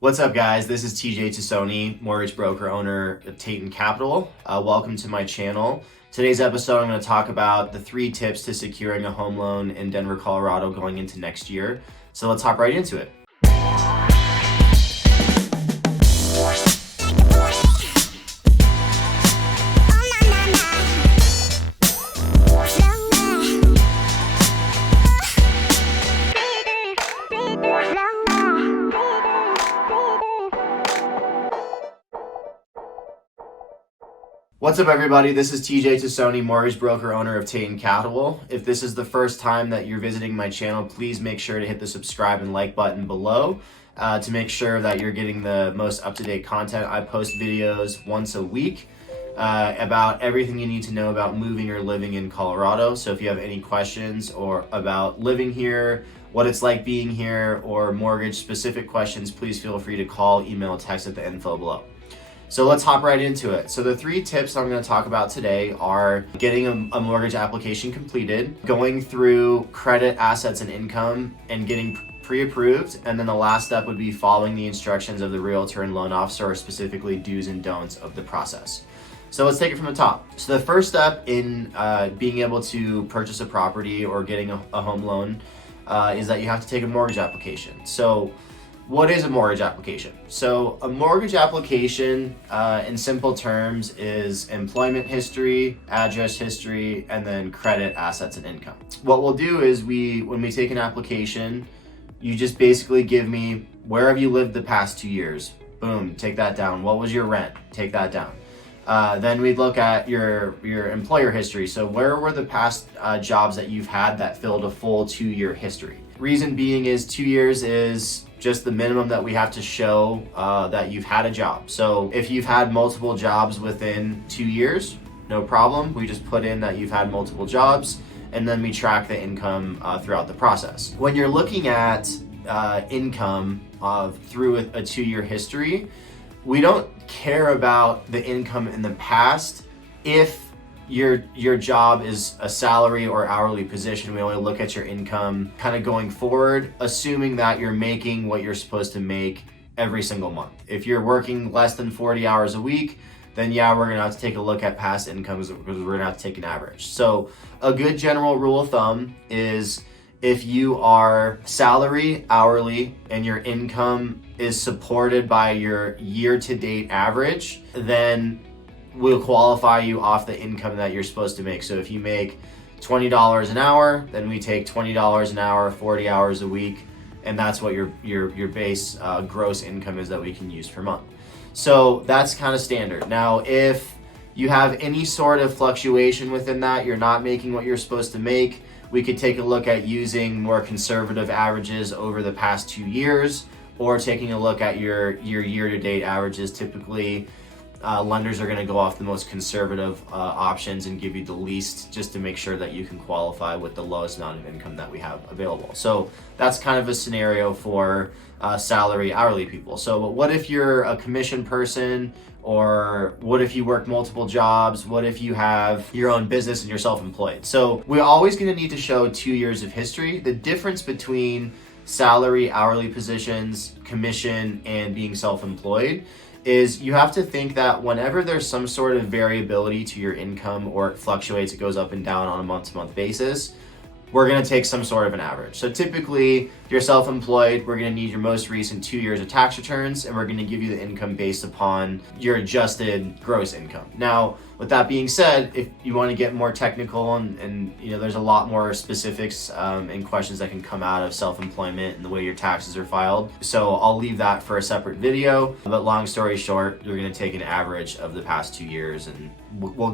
What's up, guys? This is TJ Tassone, mortgage broker owner of Tassone Capital. Welcome to my channel. Today's episode, I'm going to talk about the 3 tips to securing a home loan in Denver, Colorado going into next year. So let's hop right into it. What's up, everybody? This is TJ Tassone, mortgage broker owner of Tassone Capital. If this is the first time that you're visiting my channel, please make sure to hit the subscribe and like button below to make sure that you're getting the most up-to-date content. I post videos once a week about everything you need to know about moving or living in Colorado. So if you have any questions or about living here, what it's like being here, or mortgage specific questions, please feel free to call, email, text at the info below. So let's hop right into it. So the 3 tips I'm going to talk about today are getting a mortgage application completed, going through credit, assets, and income, and getting pre-approved. And then the last step would be following the instructions of the realtor and loan officer, or specifically do's and don'ts of the process. So let's take it from the top. So the first step in being able to purchase a property or getting a home loan is that you have to take a mortgage application. So what is a mortgage application? So a mortgage application, in simple terms, is employment history, address history, and then credit, assets, and income. What we'll do is when we take an application, you just basically give me, where have you lived the past 2 years? Boom, take that down. What was your rent? Take that down. Then we'd look at your employer history. So where were the past jobs that you've had that filled a full 2-year history? Reason being is 2 years is just the minimum that we have to show that you've had a job. So if you've had multiple jobs within 2 years, no problem. We just put in that you've had multiple jobs, and then we track the income throughout the process. When you're looking at income through a 2-year history, we don't care about the income in the past if your job is a salary or hourly position. We only look at your income kind of going forward, assuming that you're making what you're supposed to make every single month. If you're working less than 40 hours a week, then yeah, we're gonna have to take a look at past incomes because we're gonna have to take an average. So a good general rule of thumb is if you are salary, hourly, and your income is supported by your year-to-date average, then we'll qualify you off the income that you're supposed to make. So if you make $20 an hour, then we take $20 an hour, 40 hours a week, and that's what your base gross income is that we can use per month. So that's kind of standard. Now, if you have any sort of fluctuation within that, you're not making what you're supposed to make, we could take a look at using more conservative averages over the past 2 years, or taking a look at your year-to-date averages. Typically, lenders are going to go off the most conservative options and give you the least, just to make sure that you can qualify with the lowest amount of income that we have available. So that's kind of a scenario for salary, hourly people. So what if you're a commission person, or what if you work multiple jobs? What if you have your own business and you're self-employed? So we're always going to need to show 2 years of history. The difference between salary, hourly positions, commission, and being self-employed is you have to think that whenever there's some sort of variability to your income, or it fluctuates, it goes up and down on a month-to-month basis, we're going to take some sort of an average. So typically, if you're self-employed, we're going to need your most recent 2 years of tax returns, and we're going to give you the income based upon your adjusted gross income. Now, with that being said, if you want to get more technical, and you know, there's a lot more specifics and questions that can come out of self-employment and the way your taxes are filed. So I'll leave that for a separate video. But long story short, you're going to take an average of the past 2 years, and we'll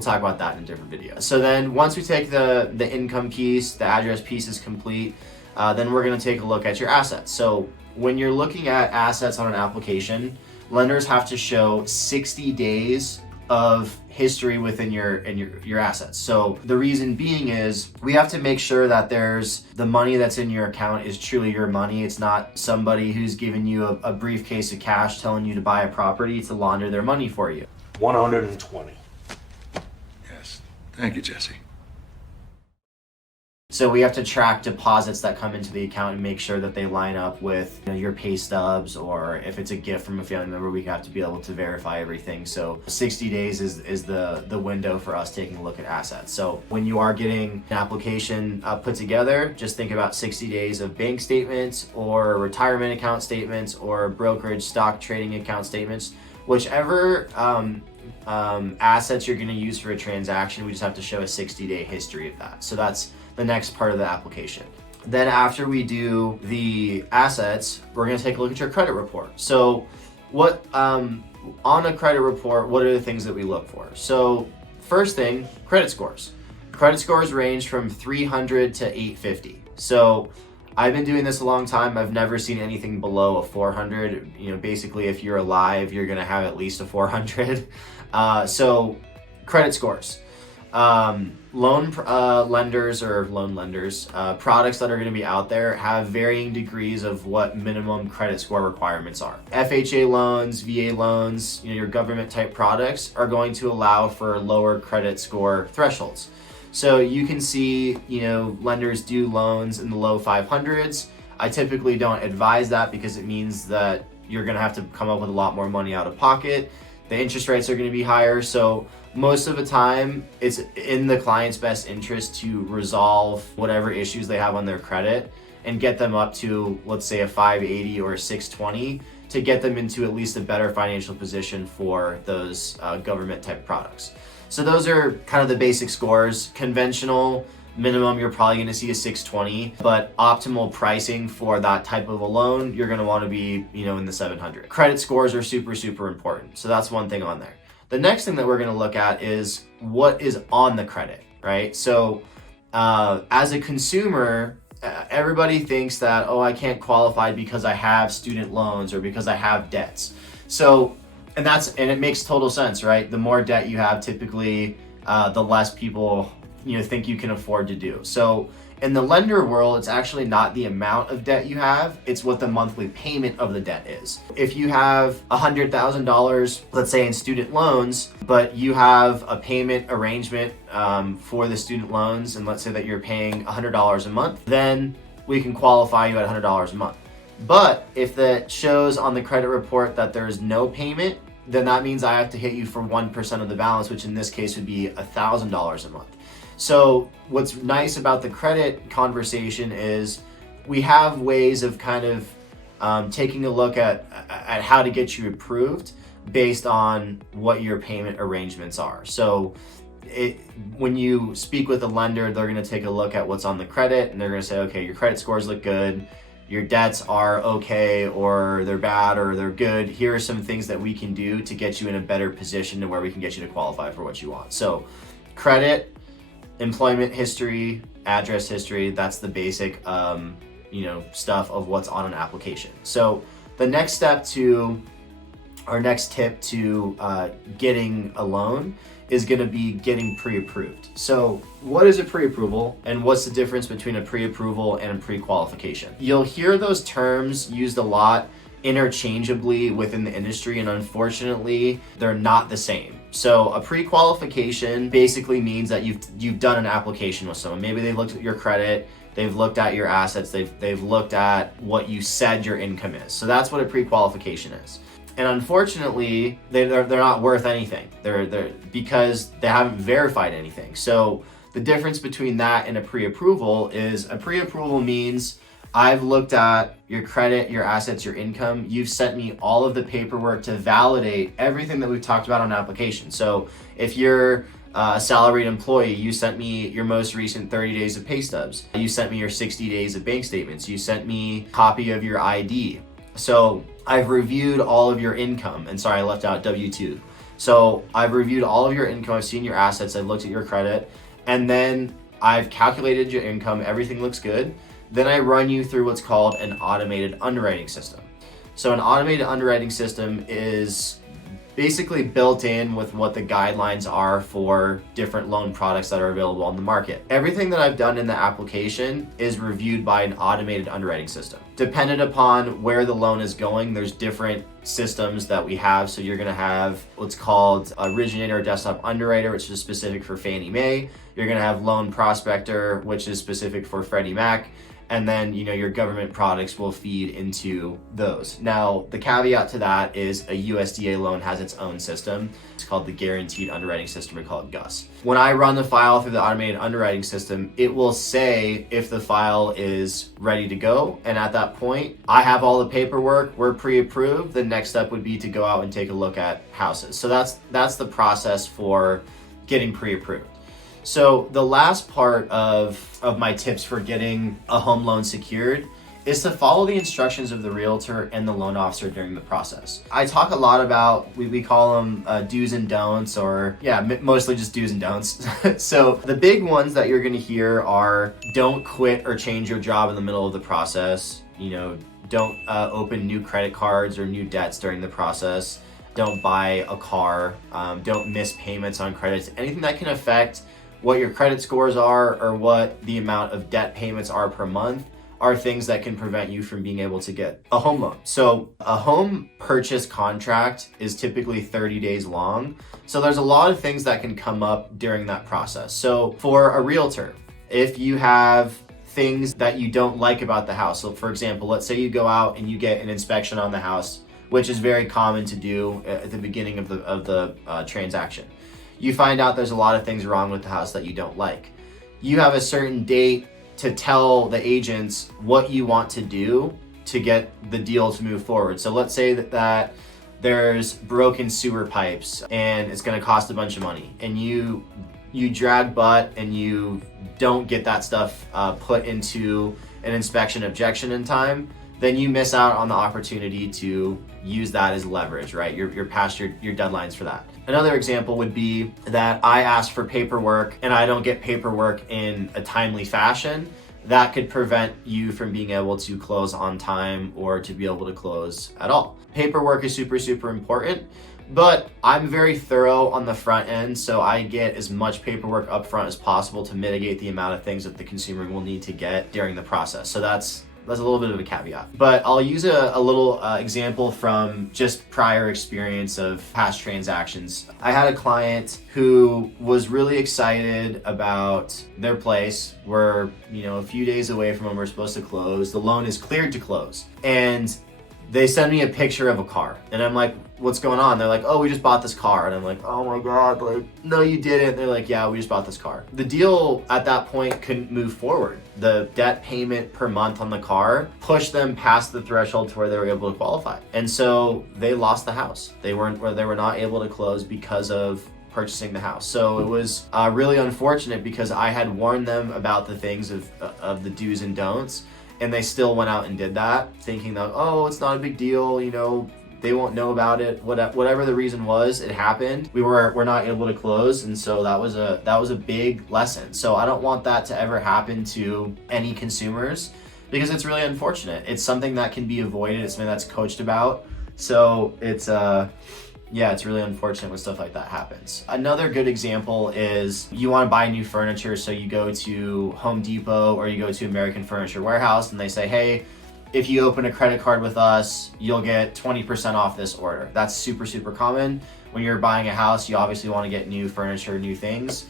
talk about that in a different video. So then once we take the income piece, the address piece is complete, then we're going to take a look at your assets. So when you're looking at assets on an application, lenders have to show 60 days of history within your assets. So the reason being is we have to make sure that the money that's in your account is truly your money. It's not somebody who's giving you a briefcase of cash telling you to buy a property to launder their money for you. 120. Yes. Thank you, Jesse. So we have to track deposits that come into the account and make sure that they line up with, you know, your pay stubs, or if it's a gift from a family member, we have to be able to verify everything. So 60 days is the window for us taking a look at assets. So when you are getting an application put together, just think about 60 days of bank statements or retirement account statements or brokerage stock trading account statements, whichever assets you're going to use for a transaction. We just have to show a 60-day history of that. So that's the next part of the application. Then after we do the assets, we're going to take a look at your credit report. So what on a credit report, what are the things that we look for? So first thing, credit scores. Credit scores range from 300 to 850. So I've been doing this a long time. I've never seen anything below a 400. You know, basically if you're alive, you're going to have at least a 400. So credit scores. Loan lenders, products that are going to be out there have varying degrees of what minimum credit score requirements are. FHA loans, VA loans, you know, your government type products are going to allow for lower credit score thresholds. So you can see, you know, lenders do loans in the low 500s. I typically don't advise that because it means that you're going to have to come up with a lot more money out of pocket. The interest rates are going to be higher. So most of the time, it's in the client's best interest to resolve whatever issues they have on their credit and get them up to, let's say, a 580 or a 620 to get them into at least a better financial position for those government type products. So those are kind of the basic scores. Conventional minimum, you're probably going to see a 620, but optimal pricing for that type of a loan, you're going to want to be, you know, in the 700. Credit scores are super, super important. So that's one thing on there. The next thing that we're going to look at is what is on the credit, right? So as a consumer, everybody thinks that, oh, I can't qualify because I have student loans or because I have debts. So, and it makes total sense, right? The more debt you have, typically, the less people, you know, think you can afford to do. So in the lender world, it's actually not the amount of debt you have, it's what the monthly payment of the debt is. If you have $100,000, let's say in student loans, but you have a payment arrangement for the student loans, and let's say that you're paying $100 a month, then we can qualify you at $100 a month. But if that shows on the credit report that there's no payment, then that means I have to hit you for 1% of the balance, which in this case would be $1,000 a month. So what's nice about the credit conversation is we have ways of kind of taking a look at how to get you approved based on what your payment arrangements are. So when you speak with a lender, they're going to take a look at what's on the credit and they're going to say, okay, your credit scores look good, your debts are okay, or they're bad, or they're good. Here are some things that we can do to get you in a better position to where we can get you to qualify for what you want. So credit, employment history, address history, that's the basic you know, stuff of what's on an application. So the next tip to getting a loan is going to be getting pre-approved. So what is a pre-approval and what's the difference between a pre-approval and a pre-qualification? You'll hear those terms used a lot interchangeably within the industry, and unfortunately they're not the same. So a pre-qualification basically means that you've done an application with someone. Maybe they've looked at your credit, they've looked at your assets, they've looked at what you said your income is. So that's what a pre-qualification is. And unfortunately, they're not worth anything. They're because they haven't verified anything. So the difference between that and a pre-approval is a pre-approval means I've looked at your credit, your assets, your income. You've sent me all of the paperwork to validate everything that we've talked about on an application. So if you're a salaried employee, you sent me your most recent 30 days of pay stubs. You sent me your 60 days of bank statements. You sent me a copy of your ID. So I've reviewed all of your income, and sorry, I left out W-2. So I've reviewed all of your income, I've seen your assets, I've looked at your credit, and then I've calculated your income, everything looks good. Then I run you through what's called an automated underwriting system. So an automated underwriting system is basically built in with what the guidelines are for different loan products that are available on the market. Everything that I've done in the application is reviewed by an automated underwriting system. Dependent upon where the loan is going, there's different systems that we have. So you're going to have what's called Originator Desktop Underwriter, which is specific for Fannie Mae. You're going to have Loan Prospector, which is specific for Freddie Mac. And then, your government products will feed into those. Now, the caveat to that is a USDA loan has its own system. It's called the Guaranteed Underwriting System. We call it GUS. When I run the file through the automated underwriting system, it will say if the file is ready to go. And at that point, I have all the paperwork, we're pre-approved. The next step would be to go out and take a look at houses. So that's the process for getting pre-approved. So the last part of my tips for getting a home loan secured is to follow the instructions of the realtor and the loan officer during the process. I talk a lot about, we call them do's and don'ts, or mostly just do's and don'ts. So the big ones that you're gonna hear are don't quit or change your job in the middle of the process. Don't open new credit cards or new debts during the process. Don't buy a car. Don't miss payments on credits. Anything that can affect what your credit scores are or what the amount of debt payments are per month are things that can prevent you from being able to get a home loan. So a home purchase contract is typically 30 days long. So there's a lot of things that can come up during that process. So for a realtor, if you have things that you don't like about the house, so for example, let's say you go out and you get an inspection on the house, which is very common to do at the beginning of the transaction. You find out there's a lot of things wrong with the house that you don't like. You have a certain date to tell the agents what you want to do to get the deal to move forward. So let's say that there's broken sewer pipes and it's gonna cost a bunch of money, and you drag butt and you don't get that stuff put into an inspection objection in time, then you miss out on the opportunity to use that as leverage, right? You're past your deadlines for that. Another example would be that I ask for paperwork and I don't get paperwork in a timely fashion. That could prevent you from being able to close on time or to be able to close at all. Paperwork is super, super important, but I'm very thorough on the front end, so I get as much paperwork up front as possible to mitigate the amount of things that the consumer will need to get during the process. So that's a little bit of a caveat, but I'll use a little example from just prior experience of past transactions. I had a client who was really excited about their place. We're, a few days away from when we're supposed to close. The loan is cleared to close, and they send me a picture of a car, and I'm like, what's going on? They're like, oh, we just bought this car. And I'm like, oh my God, no, you didn't. They're like, yeah, we just bought this car. The deal at that point couldn't move forward. The debt payment per month on the car pushed them past the threshold to where they were able to qualify. And so they lost the house. They were not able to close because of purchasing the house. So it was really unfortunate because I had warned them about the things of the do's and don'ts, and they still went out and did that, thinking that, oh, it's not a big deal, they won't know about it. Whatever the reason was, it happened. We're not able to close, and so that was a big lesson. So I don't want that to ever happen to any consumers because it's really unfortunate. It's something that can be avoided. It's something that's coached about. So it's really unfortunate when stuff like that happens. Another good example is you want to buy new furniture, so you go to Home Depot or you go to American Furniture Warehouse and they say, hey, if you open a credit card with us, you'll get 20% off this order. That's super, super common. When you're buying a house, you obviously want to get new furniture, new things.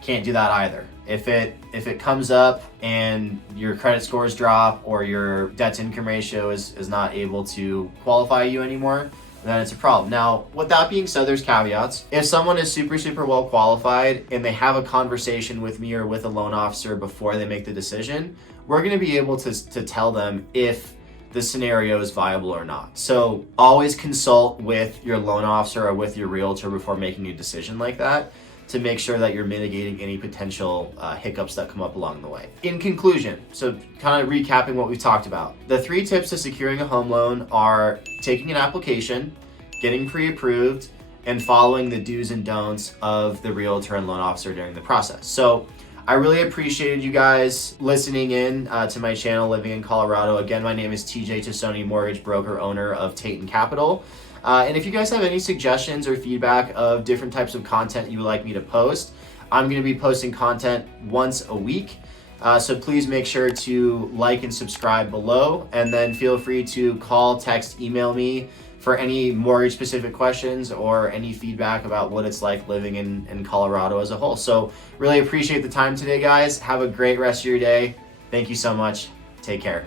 Can't do that either. If it comes up and your credit scores drop or your debt to income ratio is not able to qualify you anymore, then it's a problem. Now, with that being said, there's caveats. If someone is super, super well qualified and they have a conversation with me or with a loan officer before they make the decision, we're gonna be able to tell them if the scenario is viable or not. So always consult with your loan officer or with your realtor before making a decision like that to make sure that you're mitigating any potential hiccups that come up along the way. In conclusion, so kind of recapping what we've talked about, the 3 tips to securing a home loan are taking an application, getting pre-approved, and following the do's and don'ts of the realtor and loan officer during the process. So I really appreciated you guys listening in to my channel, Living in Colorado. Again, my name is TJ Tassone, mortgage broker, owner of Tassone Capital. And if you guys have any suggestions or feedback of different types of content you would like me to post, I'm going to be posting content once a week. So please make sure to like and subscribe below, and then feel free to call, text, email me for any mortgage specific questions or any feedback about what it's like living in Colorado as a whole. So really appreciate the time today, guys. Have a great rest of your day. Thank you so much. Take care.